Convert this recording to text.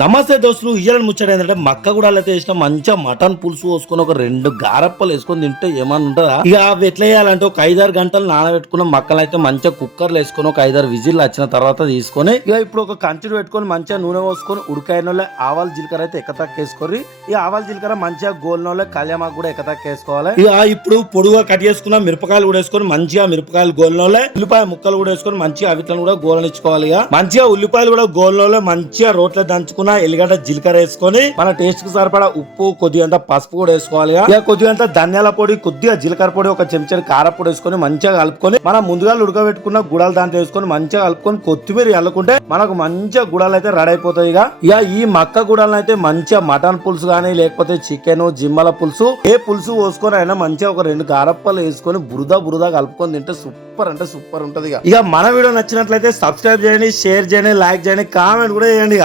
నమస్తే దోస్తులు, ఇయ్యాలని ముచ్చట ఏంటంటే మక్క కూడా అయితే వేసిన మంచిగా మటన్ పులుసు పోసుకొని ఒక 2 గారప్పలు వేసుకొని తింటే ఏమన్నా ఉంటుందా? ఇక అవి ఎట్లా వేయాలంటే ఒక 5-6 గంటలు నానబెట్టుకున్న మక్కలు అయితే మంచిగా కుక్కర్లో వేసుకొని ఒక 5-6 విజిల్ వచ్చిన తర్వాత తీసుకొని ఇక ఇప్పుడు ఒక కంచెడు పెట్టుకొని మంచిగా నూనె పోసుకొని ఉడకాయనోళ్ళే ఆవాలు జీలకర్ర అయితే ఎక్కతక్క వేసుకొని ఈ ఆవాలు జీలకర్ర మంచిగా గోలినోళ్ళే కళ్యామాకు కూడా ఎక్కతక్క వేసుకోవాలి. ఇక ఇప్పుడు పొడుగా కట్ చేసుకున్న మిరపకాయలు కూడా వేసుకొని మంచిగా మిరపకాయలు గోలినోళ్ళే ఉల్లిపాయ ముక్కలు కూడా వేసుకొని మంచిగా అవిట్లను కూడా గోలనిచ్చుకోవాలి. ఇక మంచిగా ఉల్లిపాయలు కూడా గోలినోళ్ళే మంచిగా రోట్ల దంచుకున్న ఎల్లిగడ్డ జీలకర్ర వేసుకొని మన టేస్ట్ కు సరిపడా ఉప్పు కొద్దిగంత పసుపు కూడా వేసుకోవాలి. ఇక కొద్దిగంత ధనియాల పొడి కొద్దిగా జీలకర్ర పొడి ఒక చెంచా కారపొడి వేసుకొని మంచిగా కలుపుకొని మనం ముందుగా ఉడకబెట్టుకున్న గుడాలు దాంట్లో వేసుకొని మంచిగా కలుపుకొని కొత్తిమీర చల్లుకుంటే మనకు మంచిగా గుడాలు అయితే రెడీ అయిపోతాయి. ఇక ఈ మక్క గుడాలను అయితే మంచిగా మటన్ పులుసు గానీ లేకపోతే చికెన్ జిమ్మల పులుసు ఏ పులుసు పోసుకొని అయినా మంచిగా ఒక 2 గారప్పలు వేసుకొని బురద కలుపుకొని తింటే సూపర్ అంటే సూపర్ ఉంటది. ఇక మన వీడియో నచ్చినట్లయితే సబ్స్క్రైబ్ చేయండి, షేర్ చేయండి, లైక్ చేయండి, కామెంట్ కూడా చేయండి.